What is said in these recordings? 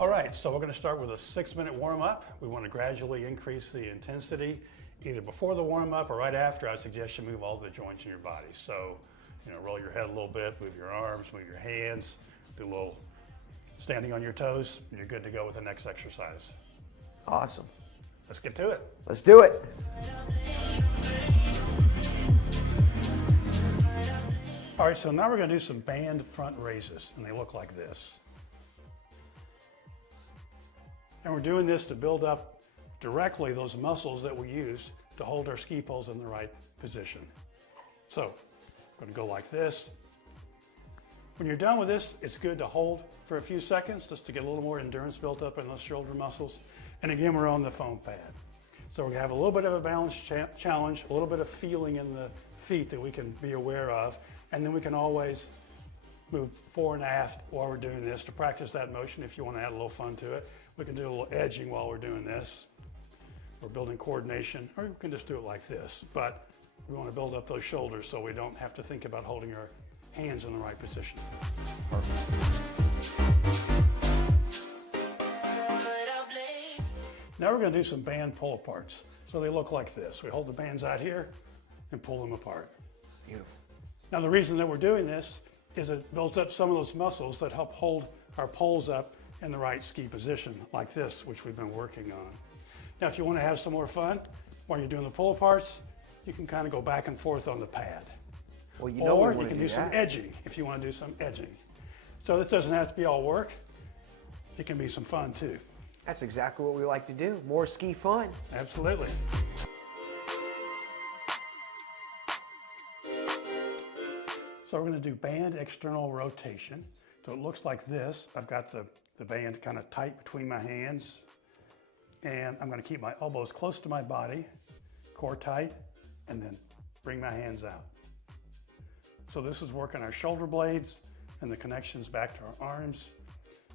All right, so we're going to start with a 6-minute warm-up. We want to gradually increase the intensity either before the warm-up or right after. I suggest you move all the joints in your body. So, roll your head a little bit, move your arms, move your hands, do a little standing on your toes, and you're good to go with the next exercise. Awesome. Let's get to it. Let's do it. All right, so now we're going to do some band front raises, and they look like this. And we're doing this to build up directly those muscles that we use to hold our ski poles in the right position. So, I'm going to go like this. When you're done with this, it's good to hold for a few seconds just to get a little more endurance built up in those shoulder muscles. And again, we're on the foam pad. So we're going to have a little bit of a balance challenge, a little bit of feeling in the feet that we can be aware of. And then we can always move fore and aft while we're doing this to practice that motion if you want to add a little fun to it. We can do a little edging while we're doing this. We're building coordination, or we can just do it like this. But we want to build up those shoulders so we don't have to think about holding our hands in the right position. Perfect. Now we're going to do some band pull aparts. So they look like this. We hold the bands out here and pull them apart. Beautiful. Now the reason that we're doing this is it builds up some of those muscles that help hold our poles up in the right ski position, like this, which we've been working on. Now if you want to have some more fun while you're doing the pull aparts, you can kind of go back and forth on the pad. Well, or you can do some edging if you want to do some edging. So this doesn't have to be all work. It can be some fun too. That's exactly what we like to do. More ski fun. Absolutely. So we're going to do band external rotation. So it looks like this. I've got the band kind of tight between my hands. And I'm going to keep my elbows close to my body, core tight, and then bring my hands out. So this is working our shoulder blades and the connections back to our arms.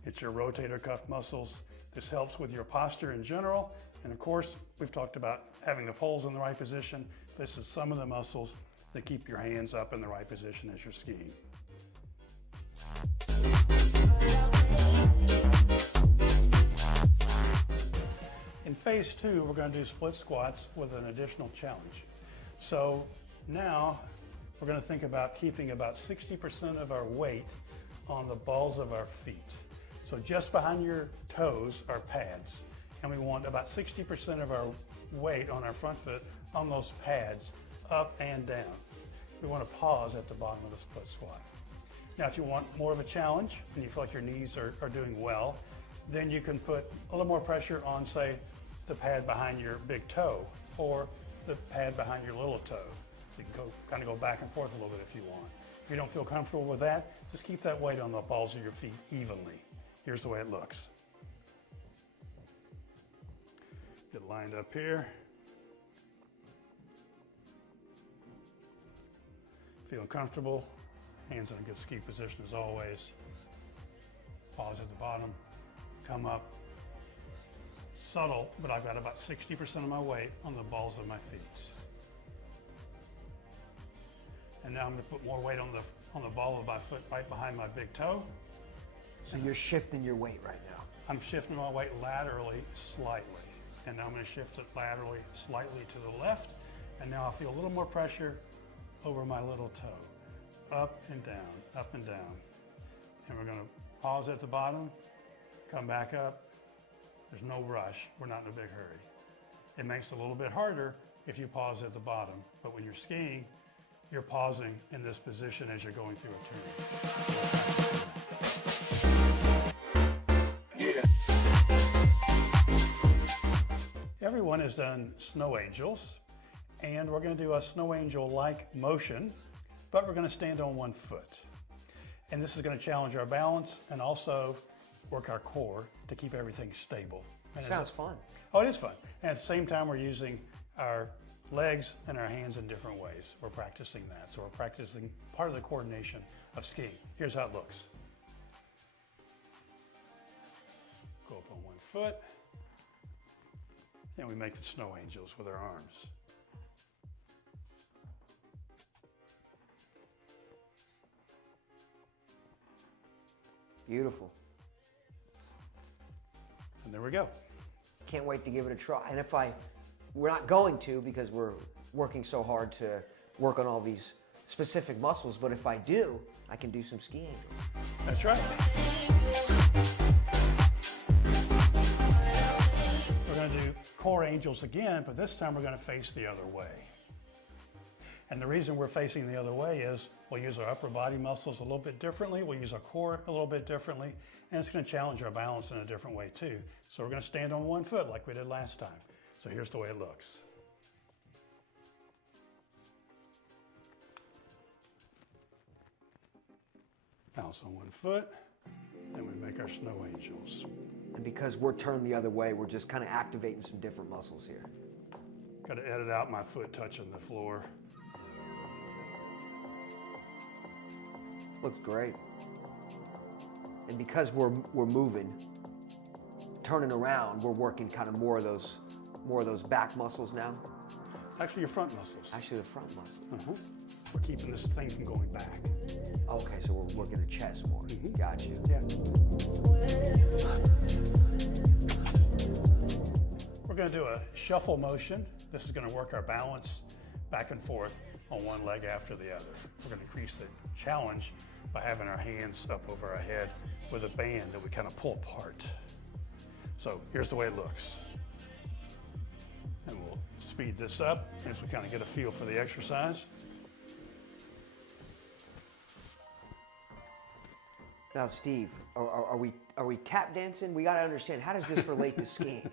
It's your rotator cuff muscles. This helps with your posture in general. And of course, we've talked about having the poles in the right position. This is some of the muscles that keep your hands up in the right position as you're skiing. In phase 2, we're going to do split squats with an additional challenge. So now we're going to think about keeping about 60% of our weight on the balls of our feet. So just behind your toes are pads, and we want about 60% of our weight on our front foot on those pads, up and down. We want to pause at the bottom of the split squat. Now, if you want more of a challenge and you feel like your knees are doing well, then you can put a little more pressure on, say, the pad behind your big toe or the pad behind your little toe. You can kind of go back and forth a little bit if you want. If you don't feel comfortable with that, just keep that weight on the balls of your feet evenly. Here's the way it looks. Get lined up here. Feeling comfortable. Hands in a good ski position as always. Pause at the bottom. Come up. Subtle, but I've got about 60% of my weight on the balls of my feet. And now I'm going to put more weight on the ball of my foot right behind my big toe. So you're shifting your weight right now. I'm shifting my weight laterally slightly. And now I'm going to shift it laterally slightly to the left. And now I feel a little more pressure over my little toe. Up and down, up and down. And we're going to pause at the bottom, come back up. There's no rush. We're not in a big hurry. It makes it a little bit harder if you pause at the bottom. But when you're skiing, you're pausing in this position as you're going through a turn. Everyone has done snow angels, and we're going to do a snow angel-like motion, but we're going to stand on one foot. And this is going to challenge our balance and also work our core to keep everything stable. Sounds fun. Oh, it is fun. And at the same time, we're using our legs and our hands in different ways. We're practicing that. So we're practicing part of the coordination of skiing. Here's how it looks. Go up on one foot. And we make the snow angels with our arms. Beautiful. there we go. Can't wait to give it a try. And we're not going to because we're working so hard to work on all these specific muscles, but if I do, I can do some skiing. That's right. We're going to do core angels again, but this time we're going to face the other way. And the reason we're facing the other way is we'll use our upper body muscles a little bit differently, we'll use our core a little bit differently, and it's going to challenge our balance in a different way too. So we're going to stand on one foot like we did last time. So here's the way it looks. Balance on one foot, and we make our snow angels. And because we're turned the other way, we're just kind of activating some different muscles here. Got to edit out my foot touching the floor. Looks great. And because we're moving, turning around, we're working kind of more of those back muscles now. Actually, your front muscles. Actually, the front muscles. We're keeping this thing from going back. Okay, so we're working the chest more. Got you. Yeah. We're going to do a shuffle motion. This is going to work our balance back and forth on one leg after the other. We're going to increase the challenge by having our hands up over our head with a band that we kind of pull apart. So here's the way it looks. And we'll speed this up as we kind of get a feel for the exercise. Now, Steve, are we tap dancing? We got to understand, how does this relate to skiing?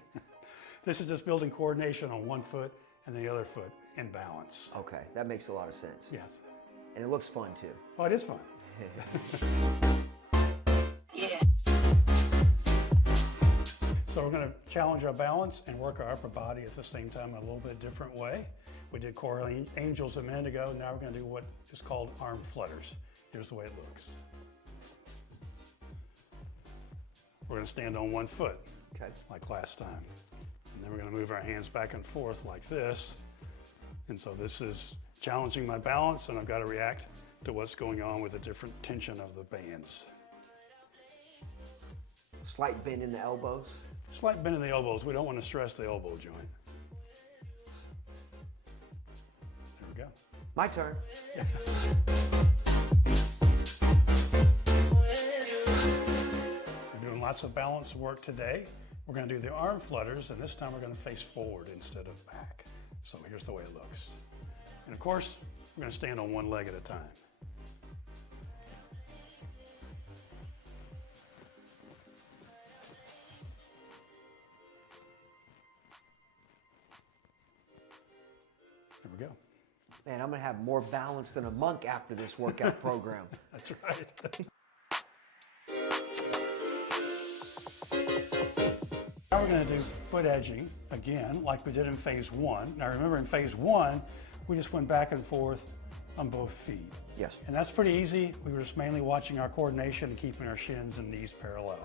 This is just building coordination on one foot and the other foot in balance. Okay, that makes a lot of sense. Yes. And it looks fun too. Oh, it is fun. So we're going to challenge our balance and work our upper body at the same time in a little bit different way. We did core angels a minute ago. Now we're going to do what is called arm flutters. Here's the way it looks. We're going to stand on one foot, okay, like last time. And then we're going to move our hands back and forth like this. And so this is challenging my balance, and I've got to react to what's going on with the different tension of the bands. Slight bend in the elbows. Slight bend in the elbows. We don't want to stress the elbow joint. There we go. My turn. We're doing lots of balance work today. We're going to do the arm flutters, and this time we're going to face forward instead of back. So here's the way it looks. And of course, we're going to stand on one leg at a time. There we go. Man, I'm going to have more balance than a monk after this workout program. That's right. Now we're going to do foot edging again, like we did in phase one. Now remember, in phase one, we just went back and forth on both feet. Yes. And that's pretty easy. We were just mainly watching our coordination and keeping our shins and knees parallel.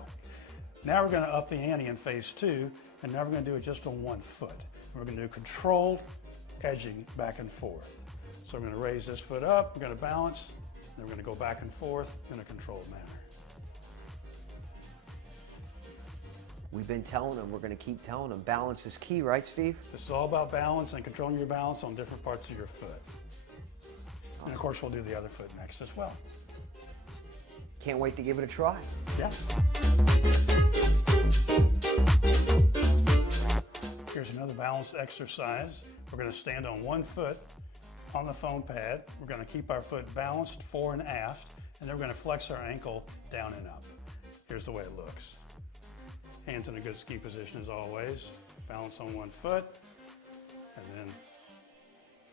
Now we're going to up the ante in phase two, and now we're going to do it just on one foot. We're going to do controlled edging back and forth. So we're going to raise this foot up, we're going to balance, then we're going to go back and forth in a controlled manner. We've been telling them, we're going to keep telling them, balance is key, right, Steve? This is all about balance and controlling your balance on different parts of your foot. And of course, we'll do the other foot next as well. Can't wait to give it a try. Yeah. Here's another balance exercise. We're going to stand on one foot on the foam pad. We're going to keep our foot balanced fore and aft, and then we're going to flex our ankle down and up. Here's the way it looks. Hands in a good ski position as always. Balance on one foot, and then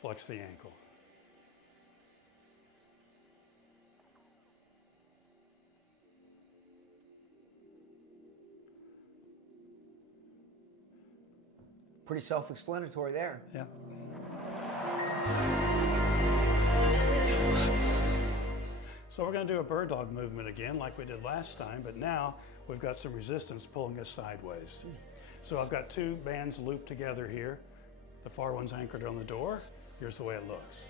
flex the ankle. Pretty self-explanatory there. Yeah. So we're going to do a bird dog movement again like we did last time, but now we've got some resistance pulling us sideways. So I've got two bands looped together here. The far one's anchored on the door. Here's the way it looks.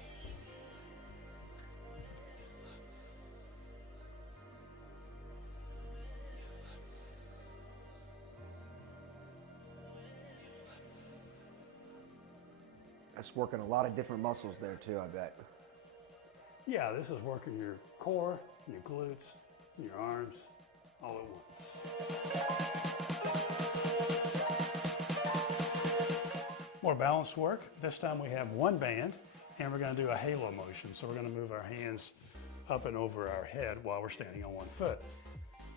That's working a lot of different muscles there too, I bet. Yeah, this is working your core, your glutes, your arms, all at once. More balanced work. This time we have one band, and we're going to do a halo motion. So we're going to move our hands up and over our head while we're standing on one foot.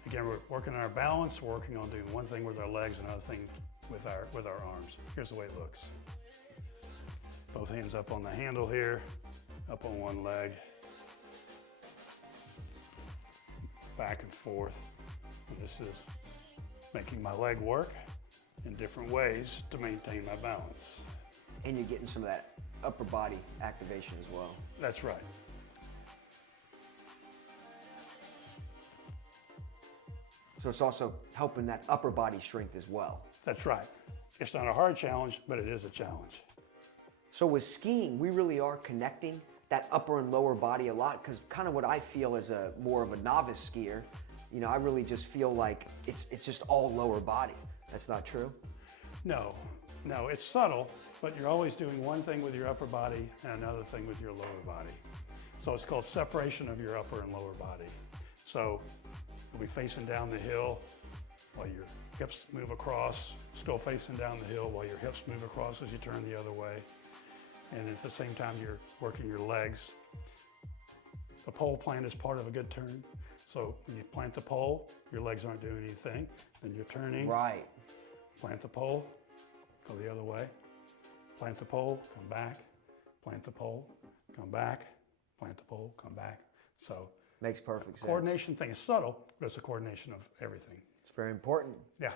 Again, we're working on our balance, working on doing one thing with our legs, another thing with our arms. Here's the way it looks. Both hands up on the handle here, up on one leg, back and forth. And this is making my leg work in different ways to maintain my balance. And you're getting some of that upper body activation as well. That's right. So it's also helping that upper body strength as well. That's right. It's not a hard challenge, but it is a challenge. So with skiing, we really are connecting that upper and lower body a lot, because kind of what I feel as a more of a novice skier, you know, I really just feel like it's just all lower body. That's not true? No, it's subtle, but you're always doing one thing with your upper body and another thing with your lower body. So it's called separation of your upper and lower body. So you'll be facing down the hill while your hips move across, still facing down the hill while your hips move across as you turn the other way. And at the same time, you're working your legs. The pole plant is part of a good turn. So when you plant the pole, your legs aren't doing anything. Then you're turning. Right. Plant the pole, go the other way. Plant the pole, come back. Plant the pole, come back. Plant the pole, come back. So makes perfect sense. Coordination thing is subtle, but it's a coordination of everything. It's very important. Yeah.